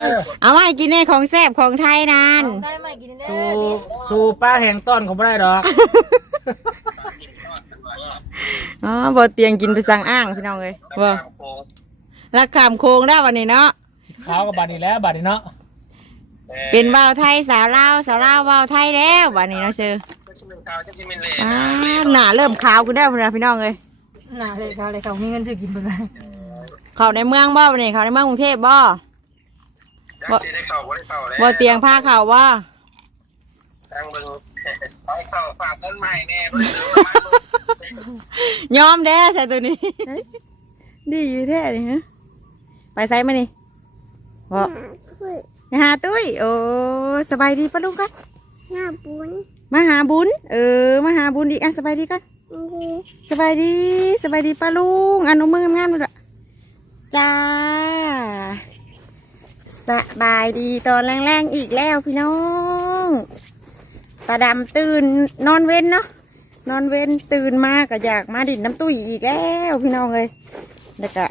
เออเอามาให้กินในของแซ่บของไทยนานได้มากินเด้สู่อดิสู่ป้าแห่งต้นของบ่ได้ดอกอ๋อบ่เตียงกินไปสั่งอ้างพี่น้องเลยบ่รักขามโคงได้วันนี้เนาะขาวกับบาดนี้แล้วบาดนี้เนาะเป็นว่าวไทยสาวลาวสาวลาวว่าวไทยแล้ววันนี้เนาะเชื่ออ่าหน้าเริ่มขาวขึ้นได้วพุ่นนะพี่น้องเลยน่าเลยเขาเลยเขามีเงินซื้อกินเพิ่นว่าเขาในเมืองบ่วันนี้เขาในเมืองกรุงเทพบ่ จักสิได้เข้าบ่ได้เข้าแล้วบ่เตียงผ้าเขาบ่ตั้งเบิ่งไปเข้าฝากต้นไม้แน่บ่ได้รู้มายอมเด้อใส่ตัวนี้ ดีอยู่แท้นี่ฮะไปไสมานี่บ่ไปหาตุ้ย โอ้สบายดีปะลุงกันหน้าบุญมาหาบุญ เออ มาหาบุญอีกอะสบายดีกันดีสบายดี สบายดีป้าลุงอันนมืองามๆเลยละจ้า สบายดีตอนแรงๆอีกแล้วพี่น้องตาดำตื่นนอนเว้นเนาะนอนเว้นตื่นมาก็อยากมาดินน้ำตุ้ยอีกแล้วพี่น้องเลยแล้วก็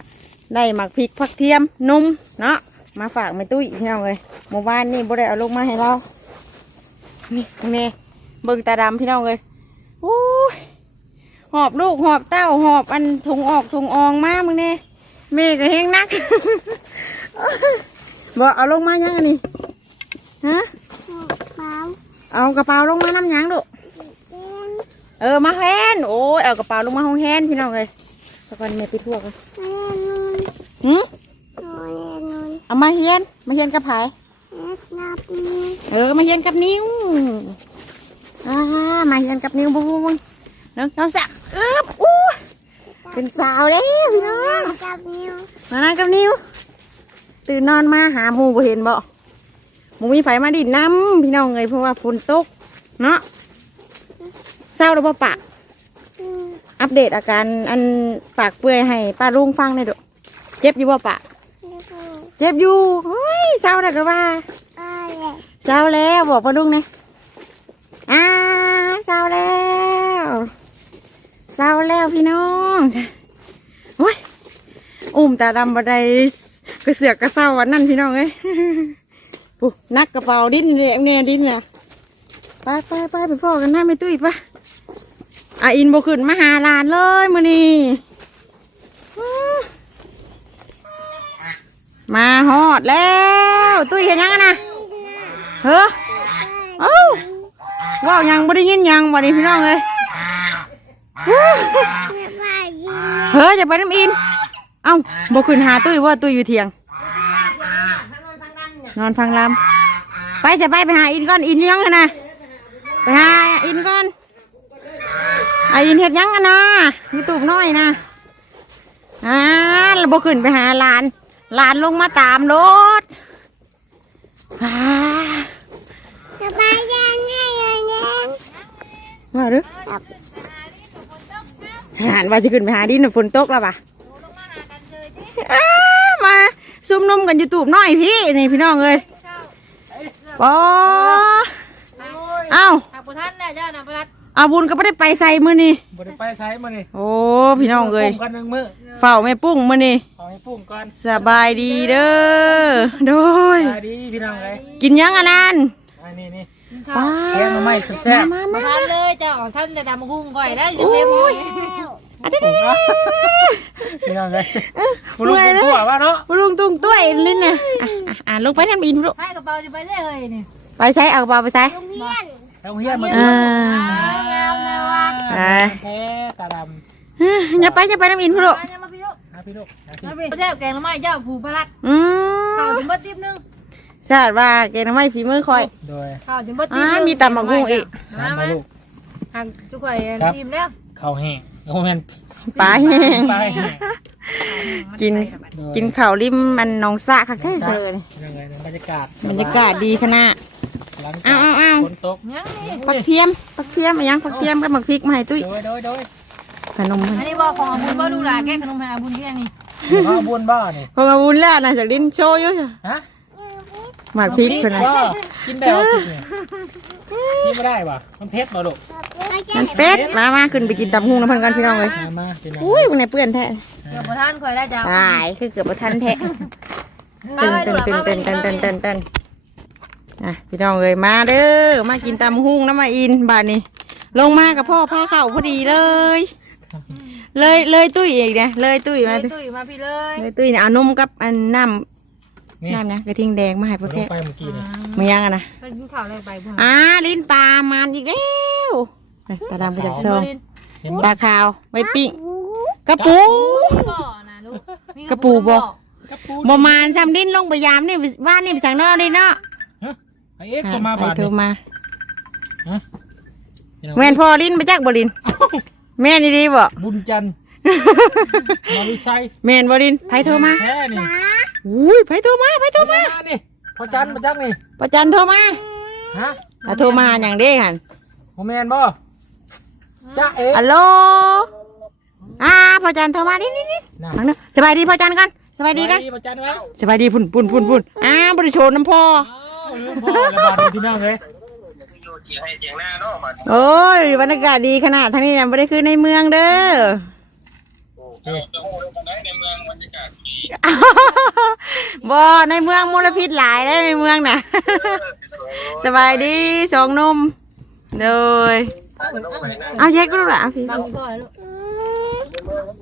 ได้หมักพริกผักเทียมนุ่มเนาะมาฝากแม่ตุ้ยพี่น้องเลยเมื่อวานนี่บ่ได้เอาลงมาให้เรานี่แม่เบิ่งตาดำพี่น้องเลยโอ้ยหอบลูกหอบเต้าหอบอันถุงออกถุงอองมากมึงเนี่ยแม่ก็เฮงนัก บอกเอาลงมายังอันนี้ฮะเมาเอากระเป๋าลงมาน้ำหยังดูแดงเออมาแฮนโอ้ยเอากระเป๋าลงมาห้องแฮนพี่น้องเลยตะกันแม่ไปทั่วกันแม่นุ่นหืมโอ้ยนุ่นเอามาเฮียนมาเฮียนกับไผแม่นับนิ้วเออมาเฮียนกับนิ้วอ่ามาเฮียนกับนิ้วบุ้งบุ้งบุ้งน้องน้องสักอึ๊บอู้เป็นสาวแล้วพี่น้องจับนิ้วมานั่งกับนิว ตื่นนอนมาหาหมูบ่เห็นบ่หมูมีไผมาดินน้ำพี่น้องเลยเพราะว่าฝนตกเนาะเศร้าหรือเปล่าปะอืมอัปเดตอาการอันปากเปื่อยให้ป้าลุงฟังหน่อยดูเจ็บอยู่บ่ปะแล้วก็เจ็บอยู่เฮ้ยเศร้าแล้วก็ว่าอะไรเศร้าแล้วบอกป้าลุงเนี่ยอ่าเศร้าแล้วเศร้าแล้วพี่น้องโอ้ยอุ้มตาดำบันได กระเสือกกระเศร้าวันนั้นพี่น้องเอ้ยปุ๊นักกระเป๋าดิ้นเลยแน่ดิ้นน่ะไปไปไปไปพ่อกันหน้าไม่ตุ้ยปะอาอินโบขึ้นมาหาลานเลยมือนี้มาฮอดแล้ว ตุ้ยเห็นยังนะเฮ้อเอ้าว้ายังบ่ได้ยินยังวันนี้พี่น้องเลยวู้แม่ว่าไปน้ำอิน เอ้าโบขึ้นหาตุ้ยว่าตุ้ยอยู่เทียง นอนฟังลำไปจะไปไปหาอินก่อนอินยังไงนะไปหาอินก่อนไออินเห็ดยังกันนะมีตูบน้อยนะอ่าเราบขึ้นไปหาหลานหลานลงมาตามรถอ่าสบายยังไงยังไงว่าดูหานว่าจะขึ้นไปหาดินฝนตกแล้วปะอ้ามา ซุ่มนุ่มกันอยู่ตูบน้อยพี่นี่พี่น้องเอ้ยปอเอ้าหากบ่ทันแน่เจ้านะบ่ทันอาบุญก็ไม่ได้ไปใส่มือนี่บ่ได้ไปใช้มานี่โอ้พี่น้องเอ้ยปุ้งกันหนึ่งมื้อเฝ้าแม่ปุ้งมือนี่เอาให้ปุ้งก่อนสบายดีเด้อโดยสวัสดีพี่น้องเลยกินยังอันนั้นอันนี้นี่ป้าแกงหน่อไม้แซ่บมาบ่มาทันเลยเจ้าท่านแต่ดำหุ้งก่อยได้จังเลยบ่อันนี้ พี่น้องเลยบุรุษบุรุษว่าเนาะบุลุงตุ้งตุ้ยลิ้นเนี่ยอะอะอะลงไปทำอินลูกให้กระเป๋าสิไปเลยเฮ้ยนี่ไปใช้เอากระเป๋าไปใช้เมียนแล้วเฮียมาอ่างามเลยว่ะไปแท้ตาดอย่าไปอย่าไปทำอินพูดลูกมาเนี่ยมาพี่ลูกำนะพี่ลูกนะพี่มาพี่แซ่บแกงละไม้เจ้าผูพลัดอืข้าวมจิมเบิดติ๊บนึงทราบว่าแกน้ำไม่ฝีมือคอยโดยข้าวจิมเบิดอ่าติ๊บนึงมีตำบักหุ่งอีกสามมาลูกทางจุกข่อยอิ่มแล้วข้าวแห้ง โอ้แม่นปลาแห้งปลาแห้งกินโดยกินข้าวริมมันหนองสะคักแท้เซอนี่ยังไงบรรยากาศบรรยากาศดีขนาด หลังอ้าจาวกอ้าวอ้าวฝนตกยังนี่ผักเทียมผักเทียมอะยังผักเทียมกับหมักพริกมาให้ตุ้ยโดยโดยโดยขนมมันอันนี้บ่ของอาบุญบ่ดูหลาแก้ขนมให้อาบุญที่อันนี้ข้าวบุญบ้านี่พอมาวุ้นแล้วนะจากลิ้นโชว์อยู่จ้ะฮะหมักพริกคนนั้นก็กินได้เอากินเนี่ยกินไม่ได้ป่ะมันเผ็ดบ่ลูก มันเป็ดมามาขึ้นไปกินตำหุงน้ำเพันกันพี่น้องเลยมามาเป็นไงอุ้ยมันไหนเปื้อนแท้เกือบบ่ทันข่อยได้จ้าตายคือเกือบประทันแท้ป้าเต้นไว้ดูเต้นล่ะเต้ป้านไว้เต้นเต้นเต้นเต้นอะพี่น้องเลยมาเด้อมากินตำหุ่งน้ำมาอินบาดนี้ ลงมากับพ่อพาเข่าพอดีเลย เลยเลยตุ้ยอีกนะเลยตุ้ยมาตุ้ยมาพี่เลยเลยตุ้ยเนี่ยเอานมกับอันน้นี่ำน้ำนะกระทิงแดงมาให้พ่อลแค่งไปเมื่อกี้นี่มึงยังอะนะไปกินข้าวเลยไปพ่ออ่าลิ้นปลามันอีกแล้ว นี่ตาดำก็จากซองเห็นปบ่ลาขาวไว้ปิ้งกระปู บ่อนะลูกมีกระปูบ่ กระปูบมานซ้ำดิ้นลงไปยามนี่บ้านนี่ไปสั่งนอกเลยเนาะไอเอ็กซ์เข้ามาไปบาดโทรนี่มาพี่น้องแม่นพ่อลิ้นไปจักบ่ลิน แม่นี่ดีบ่บุญจันทร์มาวิไซแม่นบ่ลินไผโทรมาแท้นี่อุ้ยไผโทรมาไผโทรมามานี่พอจันทร์มาจักนี่ประจันโทรมาฮะอะโทรมาอย่างเด้หันโมแมนบ่ จ้าเอ็กฮัลโหลอ่าพ่อจันโทรมานี่นี่นี่น่ะฟังเด้อสบายดีพ่อจันกันสบายดีกันพอจันทร์แล้วสบายดีพุ่นพุ่นพุ่นพุ่นอ่าบริโชนน้ำพ่ออ้าวลืมพ่อแล้วบาดนี้พี่น้องเลยอยู่เถียงให้เถียงหน้าเนาะบัดนี้โอ้ยบรรยากาศดีขนาดทั้งนี้นะไม่ได้คือในเมืองเด้อโอ้เจ้าจะโอ้ยตรงไหนในเมืองบรรยากาศดีบ่ในเมืองมลพิษหลายเลยในเมืองน่ะ สบายดีสองหนมโดย ต้องไปนั่งเอาแยกก็รู้ละเอาพี่ บางพ่อแล้วลูก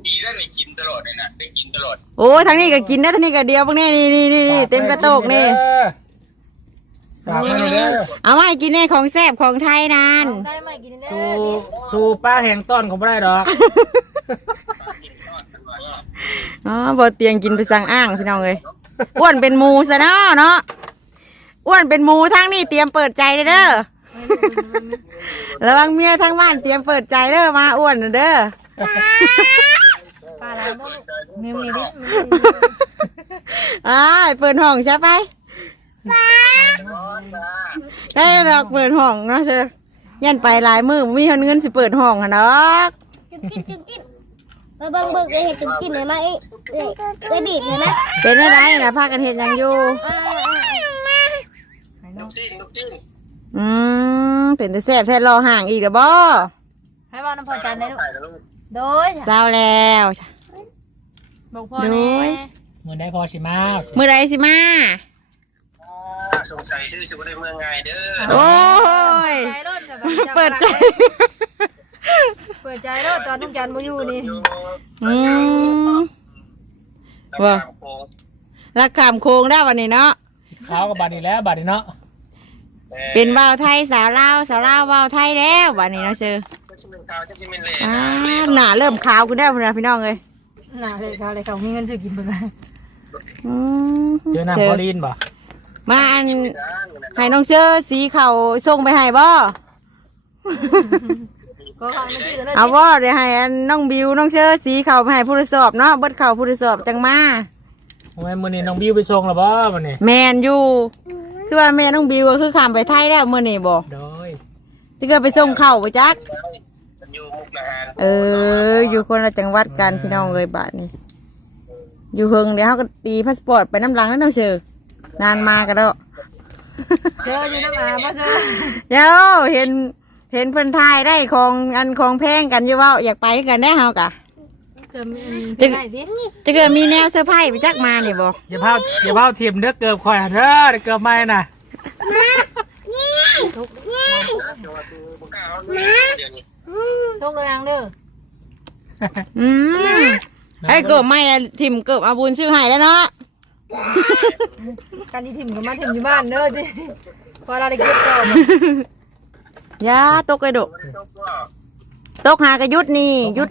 ดีแล้วนี่กินตลอดเลยนะได้กินตลอดโอ้ยทางนี้ก็กินนะทางนี้ก็เดียวพวกนี้นี่นี่นี่นี่เต็มกระโตกนี่ ฝากไว้หน่อยเด้อเอาไว้กินในของแซ่บของไทยนาน ได้ไหมกินได้สู่สู่ป้าแห่งต้นของไม่ได้ดอก อ๋อบ่เตียงกินไปสั่งอ้างพี่น้องเลยอ้วนเป็นหมูซะเนาะเนาะอ้วนเป็นหมูทางนี้เตรียมเปิดใจเด้อเด้อ ระวังเมียทางบ้านเตรียมเปิดใจเด้อมาอ้วนเด้อปลาแล้วบ่ลูกเมมนี่ดิอ้ายเปิดห้องใช่ไปได้ดอกเปิดห้องเนาะเชอยันไปหลายมือมีเงินสิเปิดห้องหะเนาะจุ๊บจิ๊บจุ๊บจิ๊บเออเบิ่งเบิ่งเลยเห็ดจุ๊บจิ๊บเลยมาเอ้ยเอ้ยเอ้ยบีบเลยนะเป็นอะไรนะพากันเห็นยังอยู่ อ่าอ่าอ่า ลูกชิ้นลูกชิ้น อืมเป็นแต่แซ่บแท้รอห่างอีกเด้อบ่ให้ว่าน้ำพอจันได้ลูกใส่ลูกโดยเศร้าแล้ว บอกพ่อโดแน่ยเมื่อได้พอชิมาเมื่อไรสิมา สงสัยชื่อชื่อว่าได้เมืองไงเด้อ โอ้ย ใจรถจะเปิดใจ เปิดใจรถตอนน้องจันมาอยู่นี่อืมว่า รักขามโค้งได้วันนี้เนาะขาวกับบาดนี้แล้วบาดนี้เนาะ เป็นว่าวไทยสาวลาวสาวลาวว่าวไทยแล้ววันนี้เนาะเชอจะเป็นขาวจะเป็นเล่อ่าหนาเริ่มขาวขึ้นได้วพุ่นนะพี่น้องเลยน่าเลยเขาเลยเขามีเงินซื้อกินเพิ่นเลยอืมเจอหน้าเชพออลีนบ่มาอันให้น้องเชอสีเขาส่งไปให้บ่ก็เขาไม่ซื้อเลยเอาบ่เดี๋ยวให้อันน้องบิวน้องเชอสีเขาไปให้ผู้ทดสอบเนาะเบิดเขาผู้ทดสอบจังมาทำไมมื้อนี้น้องบิวไปส่งแล้วบ่มื้อนี้แมนอยู่ คือว่าแม่น้องบิวก็คือข้ามไปไทยแล้วมื้อนี้บ่โดยสิเกิดไปส่งเข้าไปจักอยู่มุกดาหารเออ อยู่คนละจังหวัดกันพี่น้องเลยบาทนี้อยู่เฮิงเดี๋ยวเขาก็ตีพาสปอร์ตไปน้ำหลังนั่นเอาเชื่อนานมากันแล้วเจออยู่น้ำอาบ่เจอเดี๋ยวเห็นเห็นเพิ่นทายได้ของอันของแพงกันอยู่เว่าอยากไปกันแน่เฮากะ เจอมีจะได้ดิจะเกิดมีแนวเซอร์ไพรส์ไปจักมาเนี่ยบ่อย่าพาอย่าพาทีมเด้อเกือบข่อยเด้อเดี๋ยวเกือบไม่น่ะตัวตัวบุก้าเขาเดี๋ยวนี้ทุกเลยยังเด้ออืมไอ้เกิดไม่อะทิมเกิดอาบุญชื่อให้แล้วเนาะการที่ถิ่มก็มาถิ่มอยู่บ้านเด้อดิพอเราได้เก็บต่ออยาตกกระโดดไม่ได้ต้องว่าตกหากระยุดนี่ยุด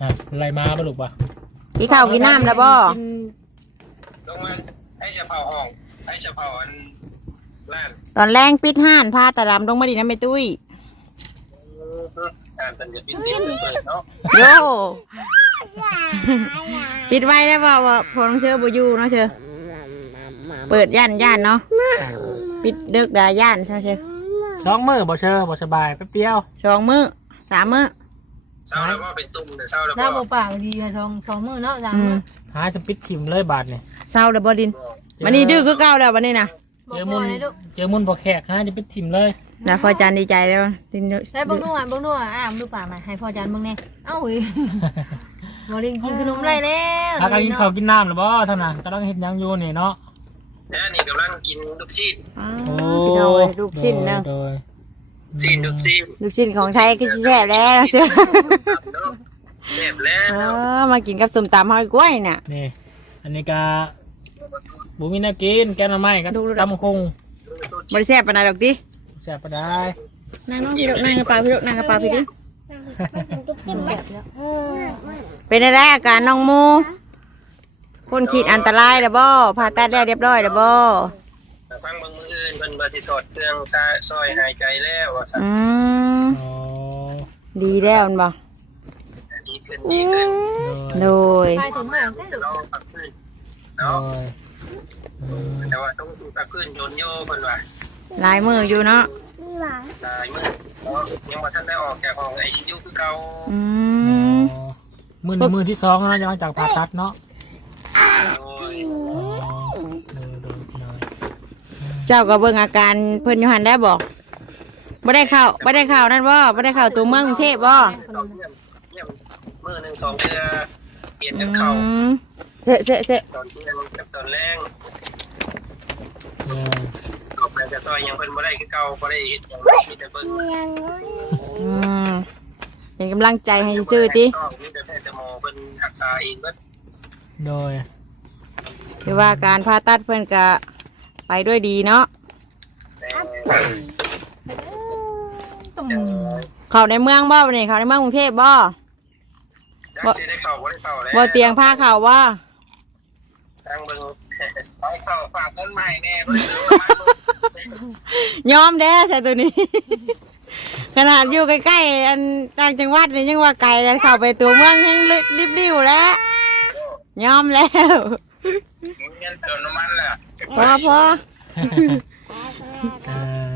อะอะไรมาบ่ลูกบ่กินข้าวกินน้ำแล้วบ่กินลงมาให้เฉพาะห้องให้เฉพาะอันร้านตอนแรงปิดห้านพาตะลำลงมาดีนะไม่ตุ้ยอ่านเป็นจะปิดเตียงเปิดเนาะโยปิดไว้ได้บ่ว่าพอน้องเชื่อบ่อยู่เนาะเชื่อเปิดย่านย่านเนาะปิดเดึกดาย่านใช่เชื่อสองมื้อบ่เชอบ่สบายแป๊บเดียวสองมื้อสามมื้อ เช้าแล้วก็เป็นตุ่มแต่เช้าแล้วถ้าก็บ่ปากดีมาสองสองมื้อเนาะสามอืมื้มอหาจะปิดทิมเลยบาดนี่เศร้าเลยบ่ดินวันนี้ดื้อคือเก่าแล้ววันนี้นะบอเจกอพ่มุอนเลยลูกเจอมุนบ่แขกหาจะปิดทิมเลยนะพอจันดีใจแล้วดินใช้เบิ่งดูอะเบิ่งดูอะอ่าดูปากหน่อยให้พ่อจันเบิ่งแน่เอ้าเฮ้ยหมอลิงกินขนมไรแล้วถ้าการกินข้าวกินน้ำหรือบ่เท่านั้นกำลังเฮ็ดหยังอยู่นี่เนาะแล้วนี่กำลังกินลูกชิ้นอ้าวโอ้พี่น้องเอ้ยลูกชิ้นเนาะโดย ชิ้นลูกชิ้นลูกชิ้นของไทยก็สิแซ่บแล้วเชื่อเรียบแล้เอวอมากินกับส้มตำหอยกล้วยน่ะ นี่ อันนี้ก็บุมีแนากิน แกงหน่อไม้กับดูดู ตำคงบริแซ่บปานใดดอกติแซ่บปะได้นั่งน้องพี่ลูกนั่งกระเป๋าพี่ลูกนั่งกระเป๋าพี่ดิจุ๊บจิ้มไหมเป็นอะไรอาการน้องหมูคนขีดอันตรายเด้อบ่ผ่าตัดแล้วเรียบร้อยเด้อบ่ฟังเบิ่งมืออื่นเพิ่นบ่สิถอดเครื่องซอยหายใจแล้วว่าซั่นอืมอ๋อดีแล้วมันบ่ดีขึ้นดีขึ้นโดย ไปถึงเมื่อไหร่เราปักพื้นโดเนาะยอืมแต่ว่าต้องดูปักพื้นโยนโยเพิ่นว่าหลายมืออยู่เนาะมีหวานหลายมื้อเนาะยังบ่ทันได้ออกจากห้องไอซียูคือเก่าอือ๋มอมือหนึ่งมือที่สองเนาะหลังจากผ่าตัดเนาะ เจ้าก็เบิ่งอาการเพิ่นอยู่หันได้บ่บ่ได้เข้าบ่ได้เข้านั่นบ่บ่ได้เข้าตัวเมืองกรุงเทพบ่เยี่ยมมือหนึงสองเทื่อเปลี่ยนกับเขามเสะเสะเสะตอนเที่ยงกับตอนแรงเออกไปจะซอยยังเพิ่นบ่ได้คือเก่าบ่ได้เฮ็ดหยังมีแต่เบิ่งเมียงอืมเป็นกำลังใจให้ซื่อติมีแต่แพทย์แต่หมอเพิ่นรักษาเองเบิดโดย คือว่าการผ่าตัดเพิ่นก็ ไปด้วยดีเนาะแต่ตุ่มเข้าในเมืองบ่บัดนี้เข้าในเมืองกรุงเทพบ่จักสิได้เข้าบ่ได้เข้าแล้วบ่เตียงผ้าเข้าบ่ทางเบิ่งไปเข้าฝากต้นไม้แน่บ่ได้ซื้อมายอมเด้อใส่ตัวนี้ ขนาดอยู่ใกล้ๆอันต่างจังหวัดนี่ยังว่าไกลเลยเข้าไปตัวเมืองยังรีบริ้วแล้วยอมแล้วเงินเติมน้ำมันล่ะ พอพอเออ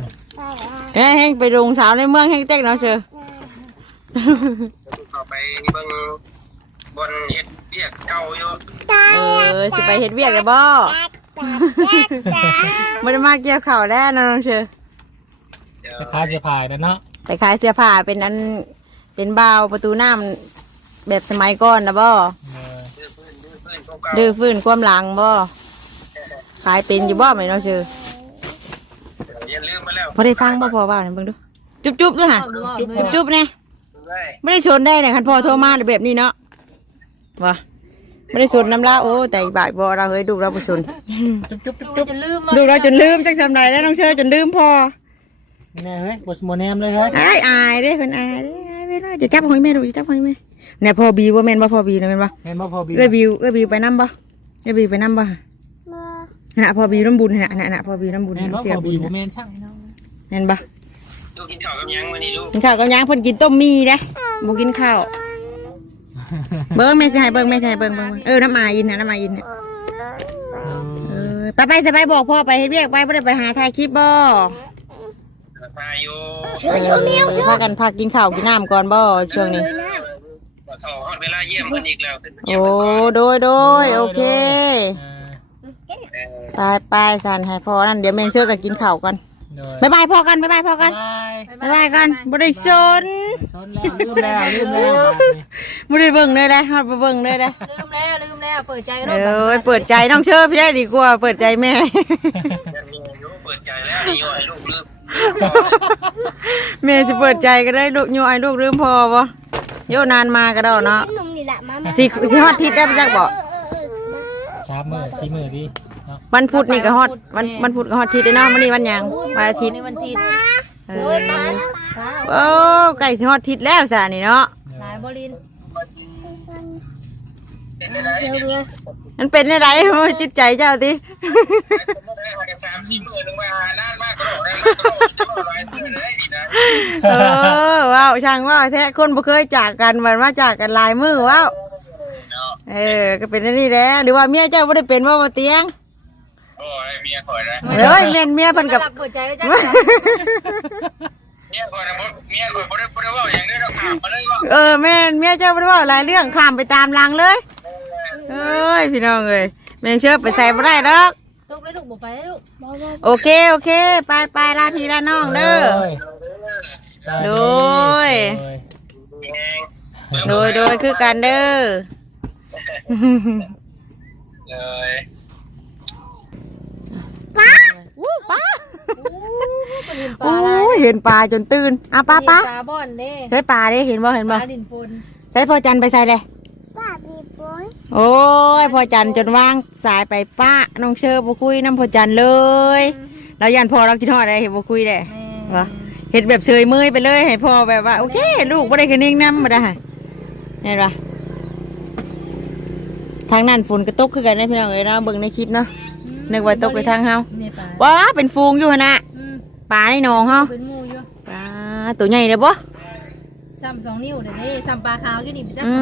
เฮ้ยแห้งไปโรงสาวในเมืองแห้งเต็กเนาะเชื่อเข้าไปเบิ่งบนเฮ็ดเวียกเก่าอยู่เออสิไปเฮ็ดเวียกเลยบ่ไม่ได้มาเกี่ยวข้าวแล้วนะน้องเชื่อเดี๋ยวไปขายเสื้อผ้าแล้วเนาะไปขายเสื้อผ้าเป็นอันเป็นบาวประตูน้ำแบบสมัยก่อนนะบ่เออดื้อพื้นดื้อพื้นเก่าดื้อฟื้นความหลังบ่ ขายเป็นอยู่บ่ไหมน้องเชื่อๆอย่าลืมมาแล้วพอได้ฟังบ่พอว่าเนี่ยเบิ่งดูจุ๊บจุ๊บด้วยฮะจุ๊บจุ๊บจุ๊บเนี่ยได้ไม่ได้ชนได้เนี่ยคันพ่อโทรมาแบบนี้เนาะวะไม่ได้ชนน้ำละโอ้แต่อีบายบอเราเฮ้ยดูเราไปชนจุ๊บจุ๊บจุ๊บจุ๊จุ๊บบจะลืมมาดูเราจนลืมจักสำไรแล้วน้องเชอจนลืมพ่อแน่เฮ้ยบทโมแนมเลยเฮ้ยอายอายเด้เพิ่นอายเด้อายไม่ได้จะจับหอยแม่ดูจะจับหอยแม่เนี่ยพ่อบีว่าแม่นบ่พ่อบีนะแม่นบ่แม่นบ่พอบีเอ้ยบิวเอ้ยบิวไปนํบ่เอ้ยบิวไปนํบ่ มาน่ะพ่อบีน้ำบุญน่ะน่ะน่ะพ่อบีน้ำบุญแม่นบ่เสีพยอบุบีญบ่น่ะแม่นช่างแม่นบ่ลูกกินข้าวกับหยังมื้อนี้ลูกกินข้าวกับหยังเพิ่นกินต้มมีเด้บ่กินข้าวเบิ่งแม่สิให้เบิ่งแม่สิให้เบิ่งเบิ่งเบิ่งเออน้ำอายอินน่ะน้ำอายอินน่ะเออไปไปสบายบอกพ่อไปเฮ็ดเวียกไปไม่ได้ไปหาถ่ายคลิปบ่มาอยู่เชื่อเชื่อเมียวพากันพักกินข้าวกินน้ำก่อนบ่ช่วงนี้เข้าฮอดเวลาเยี่ยมเพิ่นอีกแล้วขึ้นมาเยี่ยมโอ้เพิ่นโดยโดยโอเค เออ ไปไปสันให้พ่อนั่นเดี๋ยวแม่งเชื่อกันกินข้าวกันโดยบายบายพ่อกันบายบายพ่อกันบายบายบายกันบ่ได้สนชนแล้วลืมแล้วลืมแล้วบาดนี้บ่ได้เบิ่งเลยนะฮอดบ่เบิ่งเลยนะลืมแล้วลืมแล้วเปิดใจเอแล้วอเปิดใจน้องเชื่อพี่ได้ดีกว่าเปิดใจแม่ยังมีอายุเปิดใจแล้วนี่อยู่ให้ลูกลืมแม่สิเปิดใจก็ได้ลูกอยู่ไอ้ลูกลืมพ่อบ่โยนานมาก็ได้เนาะ นมนี่แหละมามาสิสิฮอดทิศได้บ่จักบ่ ชาบมือชี้มือดิเนาะวันพุธนี่ก็ฮอดวันวันพุธก็ฮอดทิศเด้เนาะมื้อนี้วันหยังวันอาทิตย์ในวันที่เอโอ้ยอมาฟ้าโอ้ไก่สิฮอดทิศแล้วซะนี่เนาะหลายบรินเป็นได้เชื่อเรือมันเป็นได้ไรจิตใจเจ้าติได้มากัน3 4มื้อนึงว่าหานานมากก็ได้มากก็จะบ่หลายเทื่อเลยนี่นะเออว้าวช่างว่าวแท้คนบ่เคยจากกันมันมาจากกันหลายมื้อว้าว เนาะเออ ก็เป็นอันนี่แหละหรือว่าเมียเจ้าบ่ได้เป็นว่าบ่เตียงโอ้ยเมียข่อยนะเอ้ยแม่นเมียเพิ่นกับเปิดใจแล้วจ้ะ เมียข่อยนะบ่เมียข่อยบ่ได้บ่ได้เว้าหยังเลยดอกถามมาเลยว่าเออแม่นเมียเจ้าบ่ได้เว่าหลายเรื่องข้ามไปตามหลังเลย เอ้ยพี่น้องเอ้ยแม่งเชื่อไปใส่บ่ได้ดอก ตกเลยลูกบอกไปลูกบอกว่าโอเคโอเค ไปไปลาพี่ลาน้องเด้อ โดย โดยมีแฮงโดยโดยคือกันเด้อ เลยวู้ป้าเป็นเห็นปโอ้ลาอะไรยเห็นปลาจนตื่นอะป้าป้าปลาบ่อนเด้ใช้ปลาเด้เห็นบ่เห็นปบ่ลาดินปนใช้พ่อจันไปใส่เลยป้ามีปุ้ยโอ้ยพ่อจันจนว่างสายไปป้าน้องเชอร์บ่คุยน้ำพ่อจันเลยเรายันพ่อเราคิดฮอดอะไรเห็นบ่คุยได้แม่วะเห็นแบบเฉยเมยไปเลยให้พ่อแบบว่าโอเค ลูกบ่ได้คือนิ่งน้ำมาได้เห็นปะ ทางนั้นฝนกระตกคือกันนะพี่น้องเอ้ยเราะเบิ่งในคลิปเนาะนึกว่าตกไปทางเฮานี่ปลาว้าเป็นฟูงอยู่หั่นน่ะอืมปลาในหนองเฮาเป็นหมูอยู่ปลาตัวใหญ่เด้อบ่ซ้ำสองนิ้วเดี๋ยวนี้ซ้ำปลาขาวกี่นี่ไปจับอื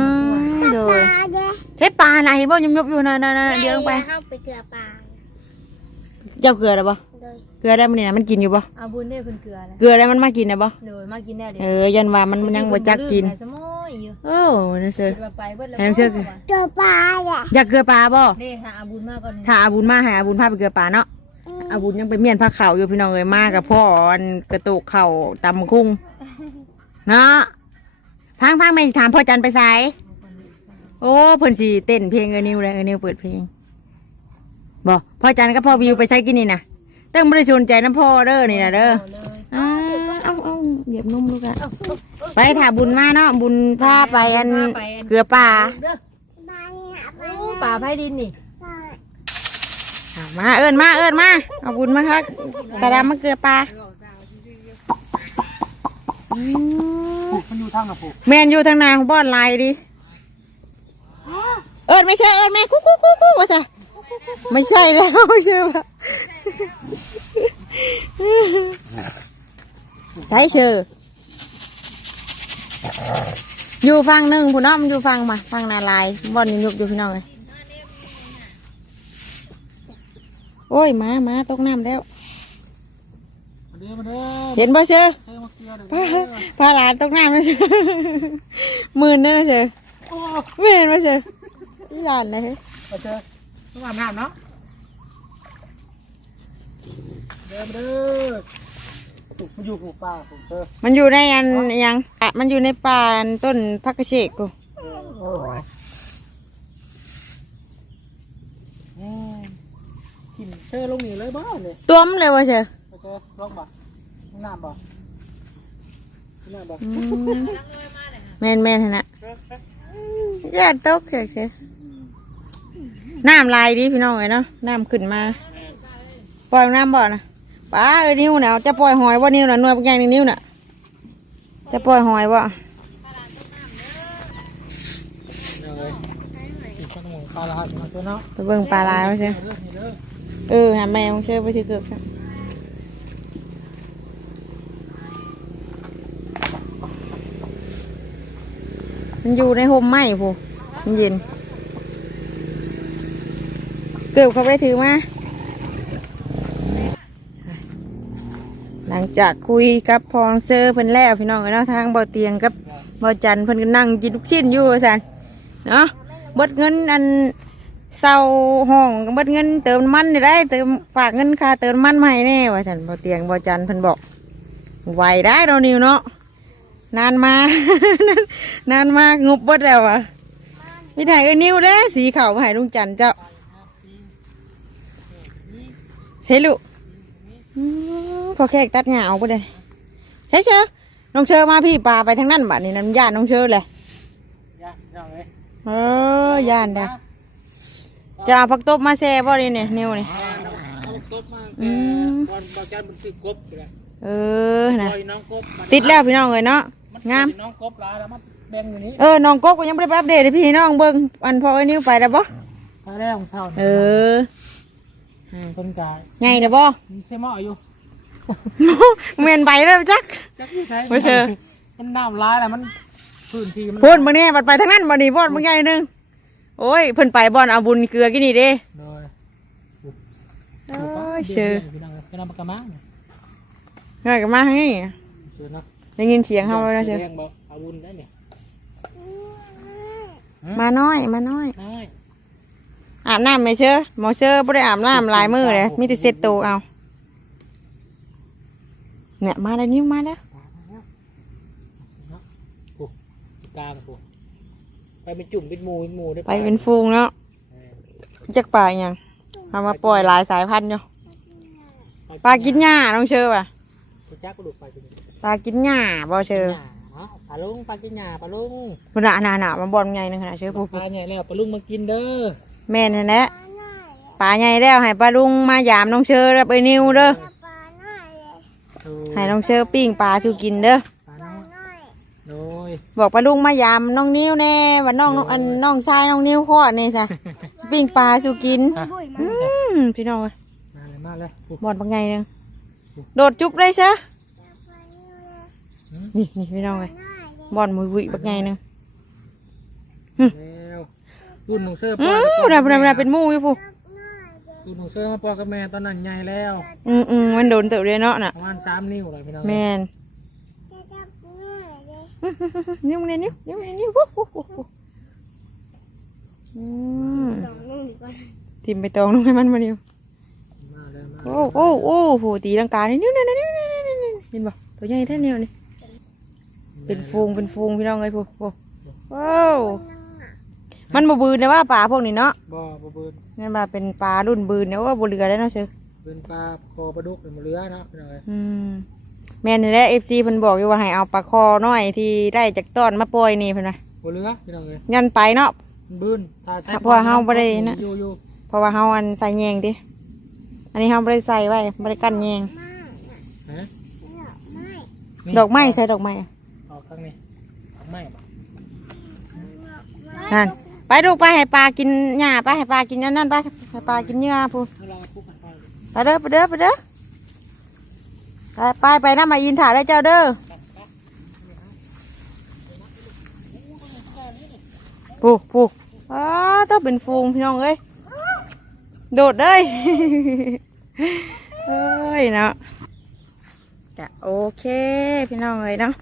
ของตัวมโดปยลาเด้ใช้ปลาน่ะเห็นบ่ยุบๆอยู่นั่นๆๆเดี๋ยวลงไปเข้าไปเกลือปลาเจ้าเกลือได้บ่โดยเกลือได้มันนี่นะมันกินอยู่บ่เอาบุญได้เพิ่นเกลือเลยเกลือได้มันมากินนะบ่โดยมากินแน่เดี๋เอยวอยันว่ามันยังบ่จักกินสมอย อยู่โอ้นะเสือ คิดว่าไปเบิดแล้วให้มันเชื่อคือเกลือปลาอะอยากเกลือปลาบ่เด้หาอาบุญมาก่อนถ้าอาบุญมาให้อาบุญพาไปเกลือปลาเนาะอาบุญยังไปเมียนผ้าขาวอยู่พี่น้องเอ้ยมากับพ่ออันกระตุกเข่าตำคุ้งเนาะพังพังไม่ถามพ่อจันไปไสโอ้เพิ่นสิเต้นเพลงเออนิวเลยเออนิวเปิดเพลงบ่พ่อจันกับพ่อวิวไปใช้กินนี่นะตั้งบ่ได้สนใจน้ำพ่อเด้อนี่นะเด้อ เอาเลย เอาเอาเอาเหยียบนมลูกอะไปถ้าบุญมาเนาะบุญพาไปอันพาไปอัน เกลือป่าเด้อปลาเนี่ยปลาโอ้ป่าไผ่ดินนี่ปลาเอามาเอิญมาเอิญมาเอาบุญมาครับกระดามมาเกลือป่าอืมมันอยู่ทางน่ะปู่แมนอยู่ทางนาของบ้านลายดิเอิญไม่ใช่เอิญไม่คุกคุกคุกคุกว่าซะไม่ใช่แล้วไม่ใช่ปะ ใช่เชื่ออยู่ฟังหนึ่งผู้น้องมันอยู่ฟังมาฟังนาลายบอนยุบอยู่พี่น้องเลยโอ้ยหมาหมาตกน้ำแล้วมาเด้อมาเด้อเห็นบ่เชื่อเด้อมาเกลือเด้อพาพาหลานตกน้ำแล้วเชื่อหมื่นเนอะเชื่อไม่เห็นบ่เชื่ออีหลานเลยเฮ้ยมาเจอต้องอาบน้ำเนาะเด้อมาเด้อปู่ มันอยู่ปู่ป้าผมเจอมันอยู่ในอันหยังอะมันอยู่ในป่าอันต้นพักกระเชกกูโอ้ยอืมกินเชอลงนี่เลยบ้าเลยตัวมนเลยบ่เชื่อมาเจอลองบ่ห้องน้ำบ่ห้องน้ำบ่อืมแม่นแม่นหั่นนะญาติตกเชื่อเชื่อน้ำลายดิพี่น้องเอ้ยเนาะน้ำขึ้นมาปล่อยน้ำบ่อนะ ป้าเอ้ยนิ้วน่ะจะปล่อยหอยบ่นิ้วน่ะหน่วยบางอย่างหนึ่งนิ้วน่ะ จะปล่อยหอยบ่เอาเลยอีกคนหนึ่งปลาละมาเจอเนาะไปเบิ่งปลาลายมาเชื่อเด้อนี่เด้อเออหาแมวเชื่อไปชื่อเกือบค่ะมันอยู่ในโฮมไหมพูมันเย็น เกือบเขาไปถือมา หลังจากคุยกับพองเซอร์เพิ่นแล้วพี่น้องเอ้ยนาะทางบ่อเตียงกับบ่อจันเพิ่นก็นั่งกินลูกชิ้นอยู่สันเนาะเบิดเงินอันเศร้าห้องเบิดเงินเติมมันนี่ได้เติมฝากเงินค่าเติมมันให้แน่ว่าซั่นบ่อเตียงบ่อจันเพิ่นบอกไหวได้เรานิวเนาะนานมานานมากงบเบิดแล้วอะมีถ่ายเอ้ยนิวเด้สีขาวมาให้ลุงจันเจ้าใช่ลูกอืม พอแขกตัดหญ้าเอาไปเลยใช่เชอน้องเชอมาพี่ปลาไปทางนั้นบัดนี้น้ำย่านน้องเชอเลยย่าย่างเลยเออย่านเด้อจะเอาผักตบมาแซ่บ่นี่เนี่ยนิ้วนี่เอากบมาอืมบอลบอลจันมันคือกบเลยเออนะปล่อยน้องกบมันติดแล้วพี่น้องเลยเนาะมันงามน้องกบลาแล้วมันแบ่งอยู่นี้เออน้องกบก็ยังไม่ได้ไปอัปเดตให้พี่น้องเบิ่งอันพอไอ้นิ้วไปแล้วบ่มาแล้วของเท่านี่เออต้นกายไงเด้อบ่มันใช่หม้ออยู่ เมียนใบแล้วจักจักที่ใช้ไม่เชื่อมันน้ำร้ายแล้วมันพื้นที่มันพูดมื้อนี้บัดไปทางนั้นบ่นี่บ่อนบ่ใหญ่หนึงโอ้ยเพิ่นไปบ่อนเอาบุญเกลือกินนี่เด้โดยโอ้ยเชอพี่น้องพี่น้องปากกามาง่ายกันมาให้เชื่อเนาะได้ยินเสียงเฮาแล้วนะเชอแดงบอกเอาบุญได้เนี่ยมาน้อยมาน้อยได้อาบน้ำไหมเชื่อหมอเชื่อไม่ได้อาบน้ำหลายมือเลยมีแต่เซ็ตตัวเอา เนี่ยมาแล้วนิ้วมาแล้วกลางปุ๊ไปเป็นจุ่มเป็นหมูเป็นหมูได้ไปเป็นฟูงเนาะจักปลาอหยังเอามาปล่อยหลายสายพันธุ์อยู่ปลากินหญ้าน้องเชอป่ะจักกระดูกไปกินปลากินหญ้าบ่เชอหญ้าเนาะปลาลุงปลากินหญ้าปลาลุงพุ่นน่ะน่ะน่ะมันบอลใหญ่นึงขนาดเชอปผู้ลาเนี่ยแล้วปลาลุงมากินเด้อแม่นนั่นแหละปลาใหญ่แล้วให้ปลาลุงมายามน้องเชอแล้วไปนิวเด้อ ปลาหน่อยเลย โอ้ให้น้องเชอปิ้งปลาชูกินเด้อ ปลาน้อยหน่อยโดยบอกปลาลุงมายามน้องนิ้วแน่ว่าน้องน้องอันน้องชายน้องนิ้วคลอดนี่ซะสิปิ้งปลาชูกินบุ้ยมาอืมพี่น้องเอ้ยมาเลยมาเลยปุ๊บบอลบางไงนึงโดดจุกได้ซะนี่นี่พี่น้องเอ้ยบอลมือวิบางไงนึง แล้วรุ่นหนูเสื้ออืมบุดาบุดาบุดาเป็นหมูอยู่ผู้ รุ่นหนูเสื้อมาปอกับแม่ตอนนั้นใหญ่แล้วอืมอืมมันโดนเติบเลยเนาะน่ะประมาณสามนิ้วเลยพี่น้องแมนจะจับหน่อยเลยนิ้วเนี่ยนิ้วนิ้วเนี่ยนิ้ววู้วู้วู้วู้อืมสองนุ่งดีกว่าทิมไปตองลงให้มันมานิ้วมาเลยมาโอ้โอ้โอ้โหตีลังกานี่นิ้วเนี่ยนิ้วเนี่ยนิ้วเนี่ยเห็นบ่ตัวใหญ่แท้นิ้วนี่เป็นฟูงเป็นฟูงพี่น้องเอ้ยผู้โอ้ว้าว มันบ่บืนนะว่าปลาพวกนี้เนาะบ่บ่เบินนั่นมาเป็นปลารุ่นบืนเนี่ยว่าบ่เหลือได้วเนาะเชื่อเบินปลาคอปลาดุกเป็นเรือเนาะพี่น้องเอ้ยอืมแม่นนี่แหละ FC เพิ่นบอกอยู่ว่าให้เอาปลาคอน้อยที่ได้จากต้นมาปล่อยนี่เพิ่นน่ะบ่เรือพี่น้องเอ้ยยันไปเนาะ มันบืนถ้าใช้เพราะว่าเฮาบ่ได้นะ อยู่อยู่เพราะว่าเฮาอันใส่แยงดิอันนี้เฮาบ่ได้ใส่ไว้บ่ได้กั้นแยงฮะไม่ดอกไม้ใส่ดอกไม้อะออกข้างนี้ดอกไม้บ่นั่น ไปดูกไปให้ปลากินหญ้าไปให้ปลากินนั่นนั่นไปให้ปลากินเหยื่อพูนให้เราปุ๊บกันไปเด้อไปเด้อไปเด้อไปไปไปน้ำมายินถ่ายได้เจ้าเด้อปูปูอ้าต้องเป็นฟูงพี่น้องเอ้ยโดดเลยเอ้ยเนาะจะโอเคพี่น้องเอ้ยเนาะ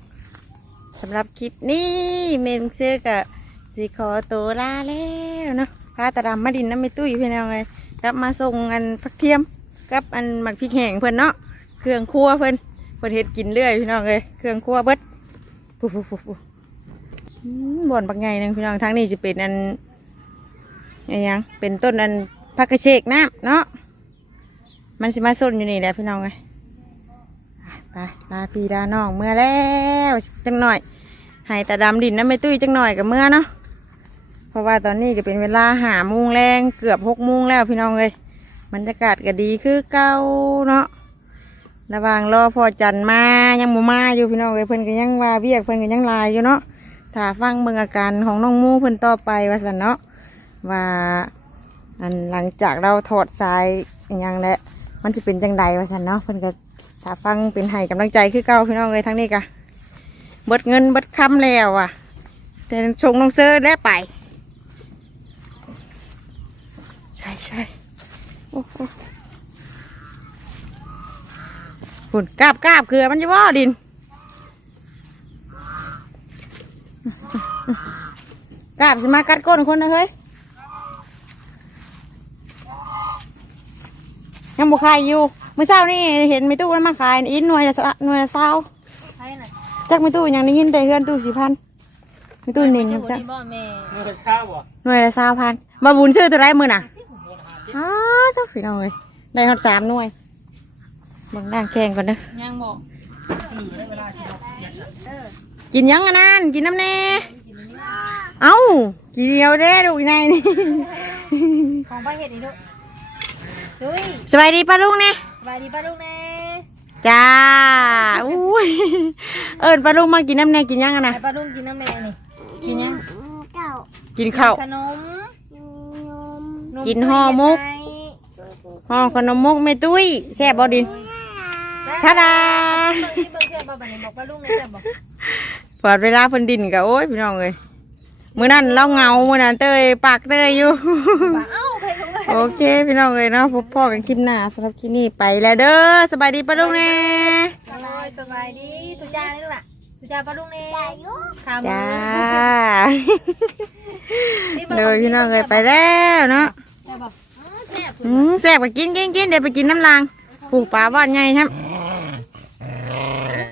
สำหรับคลิปนี้เมนเซอร์กับ สิขอตัวลาแล้วเนาะพาตาดำมาดินน้ำไม่ตุ้ยพี่น้องเอ้ยกลับมาส่งอันพักเทียมกับอันหมักพริกแห้งเพื่อนเนาะเครื่องครัวเพื่อนเพื่อนเฮ็ดกินเรื่อยพี่น้องเลยเครื่องครัวเบิดปุ๊บปุ๊บปุ๊บปุ๊บบ่อนปักไงนึงพี่น้องทางนี้จะเป็นอันอะไรยังเป็นต้นอันผักกระเฉกน้ำเนาะมันสิมาส้นอยู่นี่แหละพี่น้องเลยไปลาพี่ลาน้องเมื่อแล้วจังหน่อยให้ตาดำดินน้ำไม่ตุ้ยจังหน่อยกับเมื่อเนาะ เพราะว่าตอนนี้จะเป็นเวลาหาโมงแรงเกือบหกโมงแล้วพี่น้องเลยบรรยากาศก็ดีคือเก่าเนาะระหว่างรอพอจันมายังบ่มาอยู่พี่น้องเอ้ยเพิ่นก็ยังว่าเวียกเพิ่นก็ยังลายอยู่เนาะถ้าฟังเบิ่งอาการของน้องมูเพิ่นต่อไปว่าซั่นเนาะว่าอันหลังจากเราถอดสายอหยังแล้วมันจะเป็นจังใดว่าซั่นเนาะเพิ่นก็ถ้าฟังเป็นให้กำลังใจคือเก่าพี่น้องเอ้ยทั้งนี้ก็เบิดเงินเบิดคำแล้วอะแต่ชงน้องเซอร์แล้วไป ใช่ใช่โอ้โหฝุ่นกราบกราบคือมันจะว่าดินกราบสิมากัดก้นคนนะเฮ้ย ยังบุคายอยู่ เมื่อเช้านี่เห็นไม่ตู้มันมาขายอินหน่วยละสะหน่วยละเศร้าใช่น่ะจักไม่ตู้ยังได้ยินแต่เฮือนตู้สี่พันไม่ตู้หนึ่งอครัยู่บจ้ะที่บ่แม่เมื่อกระเช้าบ่หน่วยละเศร้าพันมาบุญชื่อตัวไรมือน่ะ อ้าวเจ้าพี่น้องเลยได้หอดสามหน่วยเบางด่างแข่งก่อนเด้อยังบอกกินยังอันนั้นกินน้ำแน่ เอ้ากินเดียวเด้ดูอีนายนี่ของป้าเห็ดนี่ลูกดุยสบายดีป้าลุงเนี่ยสบายดีป้าลูกแน่จ้าอุ้ยเอิญป้าลุงมากินน้ำแน่กินยังอันไหนนะป้าลูกกินน้ำแน่นี่กินยังเก่ากินข้าวขนมนมนม กินห่อมุกห่อขนมมุกแม่ตุ้ยแซ่บบอดินทาดาที่เบิ่งเชื่อบ่บัดนี้บอกป้าลูกแน่แซ่บบอกเปิดเวลาเพิ่นดินกับโอ้ยพี่น้องเลยมื้อนั้นเราเหงามื้อนั้นเตยปากเตยอยู่ ว่าเอ้าไปลงไปโอเค พี่น้องเลยเนาะพบพ่อกันคลิปหน้าสำหรับคลิปนี้ไปแล้วเด้อสบายดีป้าลุงแน่ โอ้ยสบายดีทุจ้านี่ลูกล่ะ ทุจ้าป้าลูกแน่ขาจ้านี่บิ่เลยพี่น้องเลยไปแล้วเนาะแซ่บบ่อืมแซ่บอืมแซ่บก็กินกินกินเดี๋ยวไปกินน้ำลางปลูกปลาบ้านใหญ่ครับ